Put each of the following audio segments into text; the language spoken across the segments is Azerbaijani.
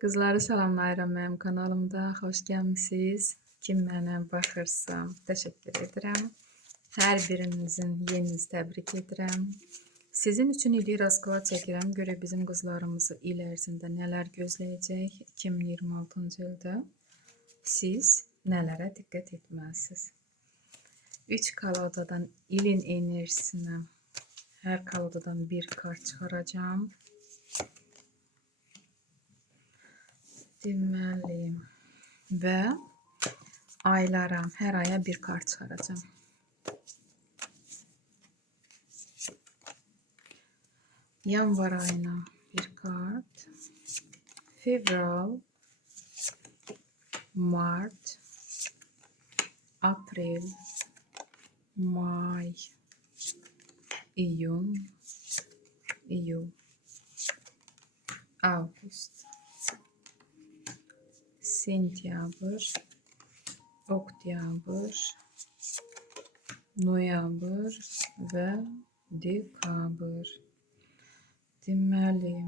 Qızları salamlayıram mənim kanalımda. Xoş gəlmisiniz. Kim mənə baxırsa, təşəkkür edirəm. Hər birinizin yeninizi təbrik edirəm. Sizin üçün ili raskova çəkirəm. Görə bizim qızlarımızı il ərzində nələr gözləyəcək 2026-cı ildə. Siz nələrə diqqət etməlisiniz? 3 kalodadan ilin enerjisinə hər kalodadan bir kart çıxaracağım. Deməli və aylara, hər aya bir kart çıxaracağım. Yanvar ayına bir kart, fevral, mart, aprel, may, iyun, iyul, avqust, sentyabr, oktyabr, noyabr və dekabr. Deməli,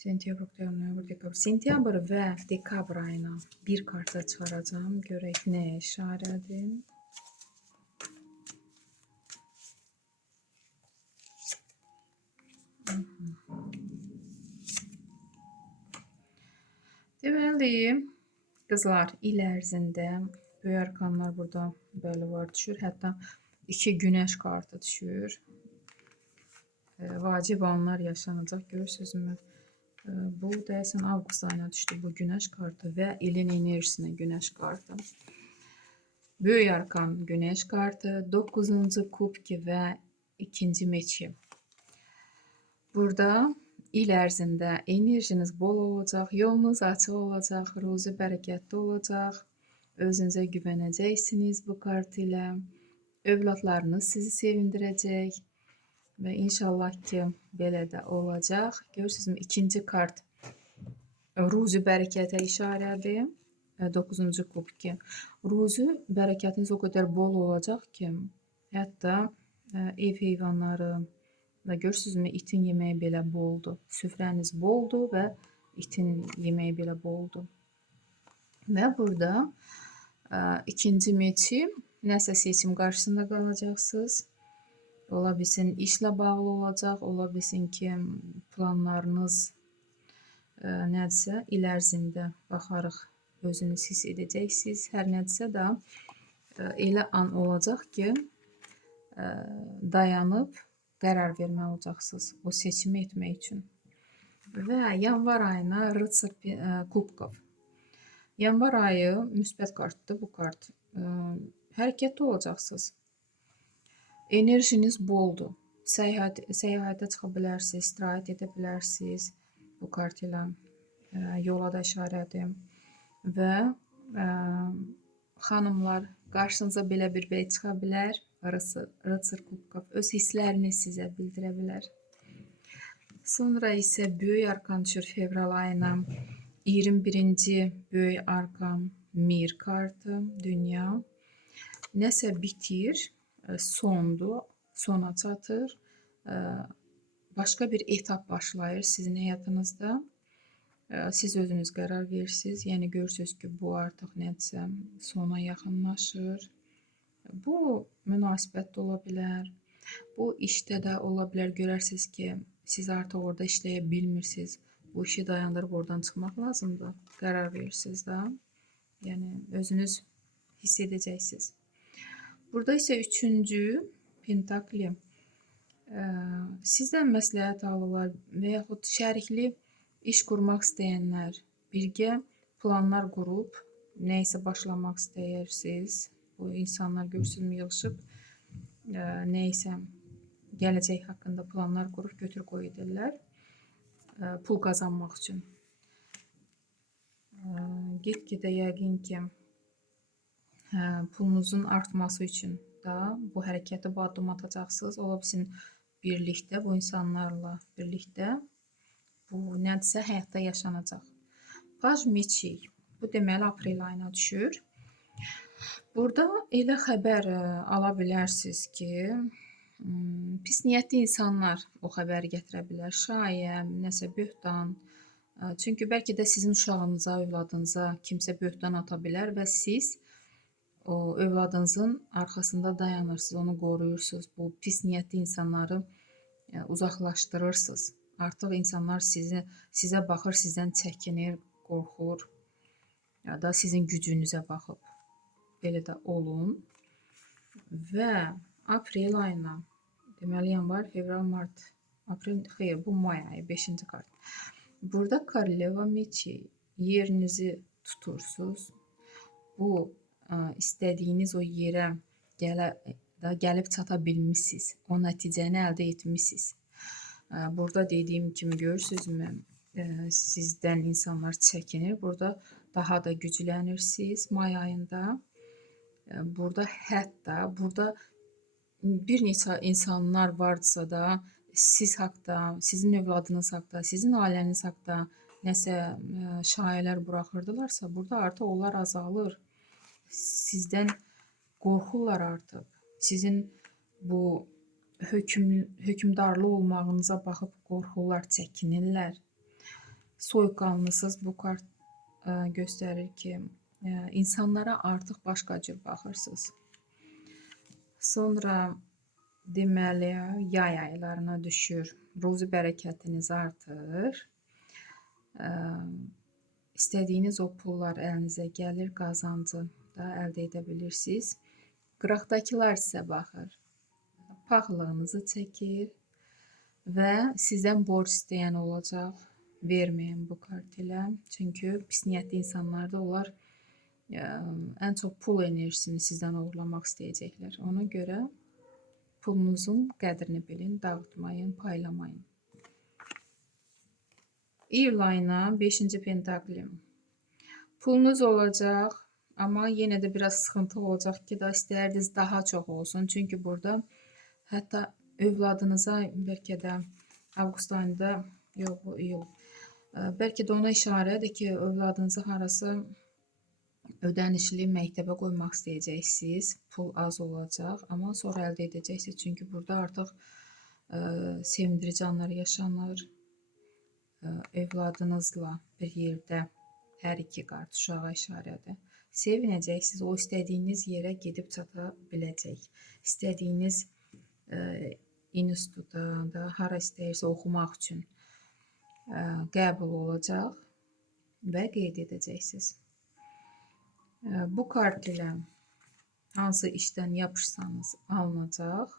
sentyabr, oktyabr, noyabr, dekabr. Sentyabr və dekabr ayına bir karta çıxaracağım. Görək nəyə işarədir. Deməli, qızlar, il ərzində böyük arkanlar burada bəli var düşür. Hətta 2 günəş kartı düşür. Vacib anlar yaşanacaq. Görürsünüzmü? Bu deyəsən avqust ayına düşdü bu günəş kartı və ilin enerjisinə günəş kartı. Böyük arkan günəş kartı, 9-cu kubki və 2-ci meçi. Burada il ərzində enerjiniz bol olacaq, yolunuz açıq olacaq, ruzi bərəkətli olacaq, özünüzə güvənəcəksiniz bu kart ilə, övladlarınız sizi sevindirəcək və inşallah ki, belə də olacaq. Görürsünüzmü? İkinci kart ruzi bərəkətə işarədir. 9-cu kubki. Ruzi bərəkətiniz o qədər bol olacaq ki, hətta ev heyvanları və görürsünüzmü, itin yeməyi belə boldur. Süfrəniz boldur və itin yeməyi belə boldur. Və burada ikinci meçi, nəsə seçim qarşısında qalacaqsınız. Ola bilsin işlə bağlı olacaq, ola bilsin ki, planlarınız nədirsə il ərzində baxarıq özünüz hiss edəcəksiniz. Hər nədirsə də elə an olacaq ki, dayanıb qərar verməli olacaqsınız o seçimi etmək üçün. Və yanvar ayına rıtsar kubkov. Yanvar ayı müsbət kartdır bu kart. Hərəkətli olacaqsınız. Enerjiniz boldur. Səyahətə çıxa bilərsiniz, istirahət edə bilərsiniz. Bu kart ilə yola da işarədir. Və xanımlar, qarşınıza belə bir bəy çıxa bilər. Rıtsar kubkov öz hisslərini sizə bildirə bilər. Sonra isə böyük arkan düşür fevral ayına. 21-ci böyük arkan mir kartı, dünya. Nəsə bitir, sondur, sona çatır. Başqa bir etap başlayır sizin həyatınızda. Siz özünüz qərar verirsiniz. Yəni görürsünüz ki, bu artıq nədirsə sona yaxınlaşır. Bu münasibət də ola bilər. Bu işdə də ola bilər. Görərsiniz ki, siz artıq orada işləyə bilmirsiniz. Bu işi dayandırıb oradan çıxmaq lazımdır. Qərar verirsiniz də. Yəni özünüz hiss edəcəksiniz. Burada isə 3-cü pentakli. Sizdən məsləhət alırlar və yaxud şərikli iş qurmaq istəyənlər, birgə planlar qurub, nə isə başlamaq istəyirsiniz. Bu insanlar görürsünüzmü yığışıb, nə isə gələcək haqqında planlar qurub götür qoy edirlər, pul qazanmaq üçün. Get-gedə yəqin ki, pulunuzun artması üçün da bu hərəkəti, bu addım atacaqsınız. Ola bilsin birlikdə, bu insanlarla birlikdə bu nədirsə həyatda yaşanacaq. Paj meçik. Bu deməli aprel ayına düşür. Burada elə xəbər ala bilərsiniz ki, pis niyyətli insanlar o xəbəri gətirə bilər. Şayə, nəsə böhtan, Çünki bəlkə də sizin uşağınıza, övladınıza kimsə böhtan ata bilər və siz o övladınızın arxasında dayanırsınız, onu qoruyursunuz. Bu pis niyyətli insanları uzaqlaşdırırsınız. Artıq insanlar sizə baxır, sizdən çəkinir, qorxur ya da sizin gücünüzə baxıb. Belə də olun. Və aprel ayına, deməli yanvar, fevral, mart, aprel, xeyr, bu may ayı 5-ci kart. Burada Koroleva meçi yerinizi tutursunuz. Bu istədiyiniz o yerə gəlib çata bilmisiniz. O nəticəni əldə etmisiniz. Burada dediyim kimi görürsünüzmü? Sizdən insanlar çəkinir. Burada daha da güclənirsiniz may ayında. Burada hətta bir neçə insanlar varsa da siz haqda, sizin övladınız haqda, sizin ailəniz haqda nəsə şayələr buraxırdılarsa, burada artıq onlar azalır. Sizdən qorxurlar artıq. Sizin bu hökmdarlı olmağınıza baxıb qorxurlar, çəkinirlər. Soyuqqanlısınız. Bu kart göstərir ki, insanlara artıq başqa cür baxırsınız. Sonra deməli yay aylarına düşür. Ruzi bərəkətiniz artır. İstədiyiniz o pullar əlinizə gəlir, qazancı da əldə edə bilirsiniz. Qıraqdakılar sizə baxır. Paxıllığınızı çəkir və sizdən borc istəyən olacaq. Verməyin bu kart ilə. Çünki pis niyyətli insanlar da onlar ən çox pul enerjisini sizdən oğurlamaq istəyəcəklər. Ona görə pulunuzun qədrini bilin, dağıtmayın, paylamayın. İyul ayına 5-ci pentakli. Pulunuz olacaq, amma yenə də biraz sıxıntı olacaq ki, istəyirdiniz daha çox olsun. Çünki burada hətta övladınıza bəlkə də avqust ayında, yox bu iyul, bəlkə də ona işarədir ki, övladınızı harası ödənişli məktəbə qoymaq istəyəcəksiniz. Pul az olacaq, amma sonra əldə edəcəksiniz. Çünki burada artıq sevindirici anlar yaşanır. Övladınızla bir yerdə hər iki kart uşağa işarədir. Sevinəcəksiniz, o istədiyiniz yerə gedib çata biləcək. İstədiyiniz instituta da, hara istəyirsə oxumaq üçün qəbul olacaq və qeyd edəcəksiniz. Bu kart ilə hansı işdən yapışsanız alınacaq.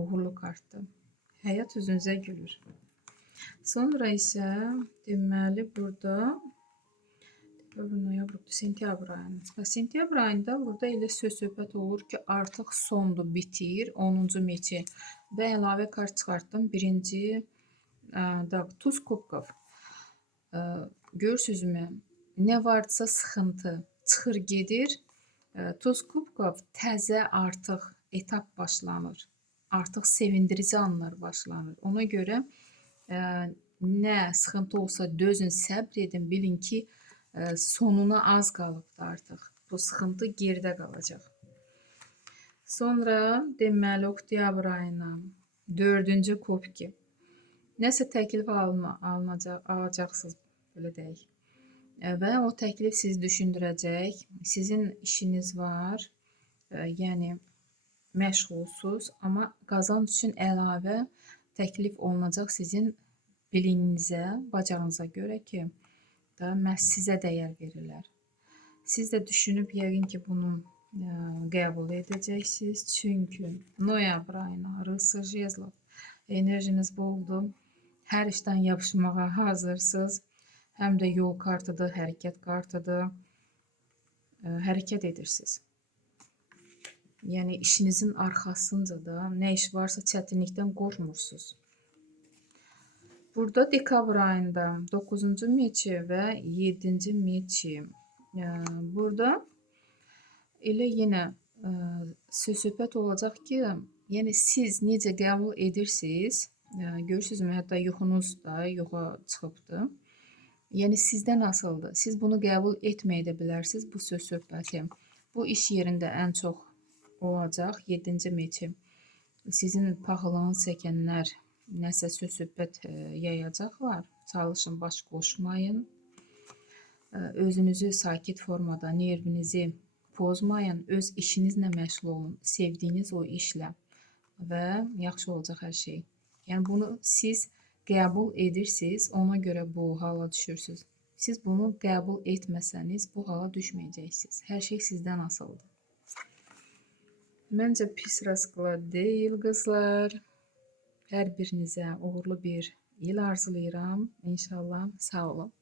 Uğurlu kartdır. Həyat üzünüzə gülür. Sonra isə deməli burada sentyabr ayında. Sentyabr ayında burada elə söz-söhbət olur ki, artıq sondur, bitir, 10-cu meçi və əlavə kart çıxartdım. Birinci tuz kubkov. Görürsünüzmü? Nə varsa sıxıntı çıxır gedir. Tuz kubkov təzə artıq etap başlanır. Artıq sevindirici anlar başlanır. Ona görə nə sıxıntı olsa dözün, səbr edin, bilin ki, sonuna az qalıbdı artıq. Bu sıxıntı geridə qalacaq. Sonra deməli oktyabr ayına 4-cü kubki. Nəsə təklif alacaqsınız, belə deyək. Və o təklif sizi düşündürəcək. Sizin işiniz var, yəni məşğulsuz, amma qazanc üçün əlavə təklif olunacaq sizin bilinizə, bacarığınıza görə ki, məhz sizə dəyər verirlər. Siz də düşünüb yəqin ki, bunu qəbul edəcəksiniz. Çünki noyabr ayına Rısı Jezlov enerjiniz boldur. Hər işdən yapışmağa hazırsınız. Həm də yol kartıdır, hərəkət kartıdır. Hərəkət edirsiniz. Yəni işinizin arxasınca da nə iş varsa çətinlikdən qorxmursunuz. Burada dekabr ayında 9-cu meçi və 7-ci meçi. Burada elə yenə söz-söhbət olacaq ki, yəni siz necə qəbul edirsiniz, görürsünüzmü, hətta yuxunuz da yoxa çıxıbdır. Yəni sizdən asılıdır. Siz bunu qəbul etməyə də bilərsiniz bu söz-söhbəti. Bu iş yerində ən çox olacaq 7-ci meçi. Sizin paxıllığınız çəkənlər nəsə söz-söhbət yayacaqlar. Çalışın, baş qoşmayın. Özünüzü sakit formada, nervinizi pozmayın. Öz işinizlə məşğul olun. Sevdiyiniz o işlə və yaxşı olacaq hər şey. Yəni bunu siz qəbul edirsiniz, ona görə bu hala düşürsüz. Siz bunu qəbul etməsəniz bu hala düşməyəcəksiniz. Hər şey sizdən asılıdır. Məncə pis rasklad deyil qızlar. Hər birinizə uğurlu bir il arzulayıram. İnşallah. Sağ olun.